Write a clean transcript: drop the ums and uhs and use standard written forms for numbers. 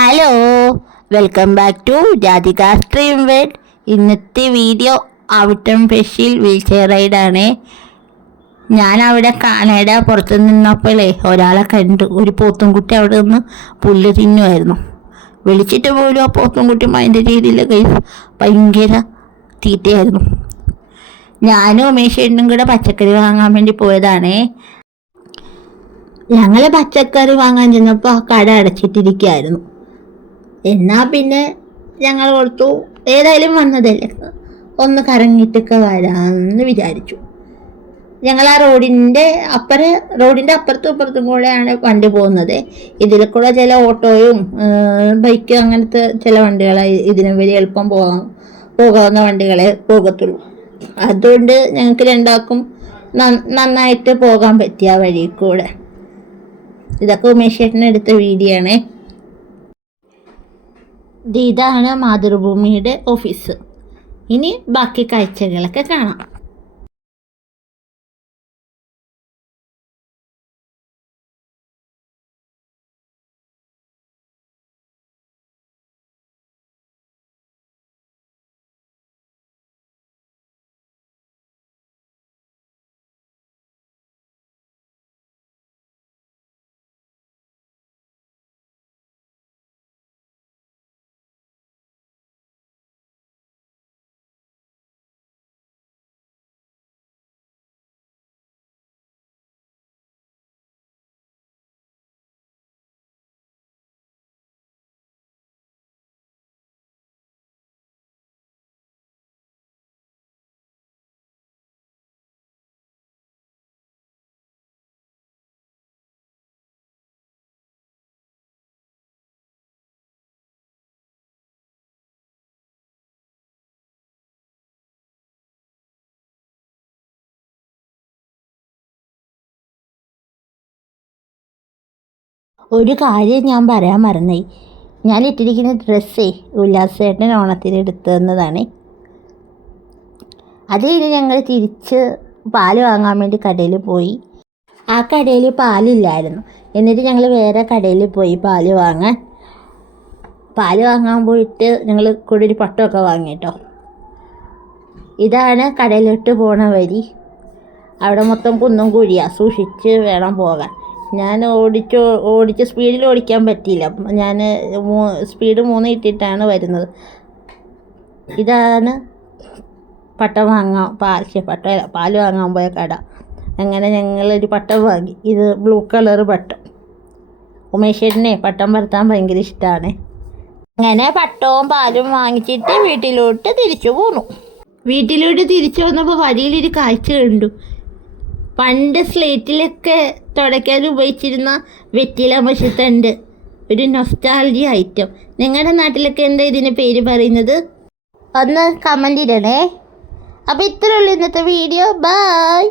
Hello, welcome back to Radhika stream world. ഇന്നത്തെ video autumn special wheelchair റൈഡാണ്. ഞാൻ അവിടെ കാനഡ പുറത്ത് നിന്നപ്പോഴേ ഒരാളെ കണ്ടു. ഒരു പോത്തുംകുട്ടി അവിടെ നിന്ന് പുല്ല് തിന്നുമായിരുന്നു. വിളിച്ചിട്ട് പോലും ആ പോത്തുംകുട്ടി അതിൻ്റെ രീതിയിൽ ഭയങ്കര തീറ്റയായിരുന്നു. ഞാനും ഉമേഷേട്ടനും കൂടെ പച്ചക്കറി വാങ്ങാൻ വേണ്ടി പോയതാണേ. ഞങ്ങൾ പച്ചക്കറി വാങ്ങാൻ ചെന്നപ്പോൾ ആ കട അടച്ചിട്ടിരിക്കുകയായിരുന്നു. എന്നാൽ പിന്നെ ഞങ്ങൾ ഓർത്തു ഏതായാലും വന്നതല്ലേ, ഒന്ന് കറങ്ങിയിട്ടൊക്കെ വരാമെന്ന് വിചാരിച്ചു. ഞങ്ങൾ ആ റോഡിൻ്റെ അപ്പുറത്തും ഇപ്പുറത്തും കൂടെയാണ് വണ്ടി പോകുന്നത്. ഇതിൽ കൂടെ ചില ഓട്ടോയും ബൈക്കും അങ്ങനത്തെ ചില വണ്ടികളെ ഇതിന് വലിയ എളുപ്പം പോകാവുന്ന വണ്ടികളെ പോകത്തുള്ളൂ. അതുകൊണ്ട് ഞങ്ങൾക്ക് രണ്ടാൾക്കും നന്നായിട്ട് പോകാൻ പറ്റിയ വഴി കൂടെ. ഇതൊക്കെ ഉമേഷേട്ടന് എടുത്ത വീഡിയോ ആണേ. ഇതാണ് മാതൃഭൂമിയുടെ ഓഫീസ്. ഇനി ബാക്കി കാഴ്ചകളൊക്കെ കാണാം. ഒരു കാര്യം ഞാൻ പറയാൻ മറന്നായി. ഞാൻ ഇട്ടിരിക്കുന്ന ഡ്രസ്സേ ഉല്ലാസേട്ടൻ ഓണത്തിന് എടുത്തു തന്നതാണ്. അത് കഴിഞ്ഞ് ഞങ്ങൾ തിരിച്ച് പാല് വാങ്ങാൻ വേണ്ടി കടയിൽ പോയി. ആ കടയിൽ പാലില്ലായിരുന്നു. എന്നിട്ട് ഞങ്ങൾ വേറെ കടയിൽ പോയി പാല് വാങ്ങാൻ പോയിട്ട് ഞങ്ങൾ കൂടെ ഒരു പട്ടമൊക്കെ വാങ്ങിട്ടോ. ഇതാണ് കടയിലോട്ട് പോണ വഴി. അവിടെ മൊത്തം കുന്നും കുഴിയാണ്, സൂക്ഷിച്ച് വേണം പോകാൻ. ഞാൻ ഓടിച്ച് സ്പീഡിൽ ഓടിക്കാൻ പറ്റിയില്ല. ഞാൻ സ്പീഡ് 3 ഇട്ടിട്ടാണ് വരുന്നത്. ഇതാണ് പാല് വാങ്ങാൻ പോയ കട. അങ്ങനെ ഞങ്ങളൊരു പട്ടം വാങ്ങി. ഇത് ബ്ലൂ കളർ പട്ടം. ഉമേഷേട്ടനെ പട്ടം പറത്താൻ ഭയങ്കര ഇഷ്ടമാണ്. അങ്ങനെ പട്ടവും പാലും വാങ്ങിച്ചിട്ട് വീട്ടിലോട്ട് തിരിച്ചു പോന്നു. വീട്ടിലോട്ട് തിരിച്ചു വന്നപ്പോൾ വഴിയിലൊരു കാഴ്ച കണ്ടു. പണ്ട് സ്ലേറ്റിലൊക്കെ തുടയ്ക്കാൻ ഉപയോഗിച്ചിരുന്ന വെറ്റില മഷിത്തണ്ട്, ഒരു നൊസ്റ്റാൾജിയ ഐറ്റം. നിങ്ങളുടെ നാട്ടിലൊക്കെ എന്താ ഇതിന് പേര് പറയുന്നത്? ഒന്ന് കമൻ്റ് ഇടണേ. അപ്പോൾ ഇത്രയേ ഉള്ളൂ ഇന്നത്തെ വീഡിയോ. ബൈ.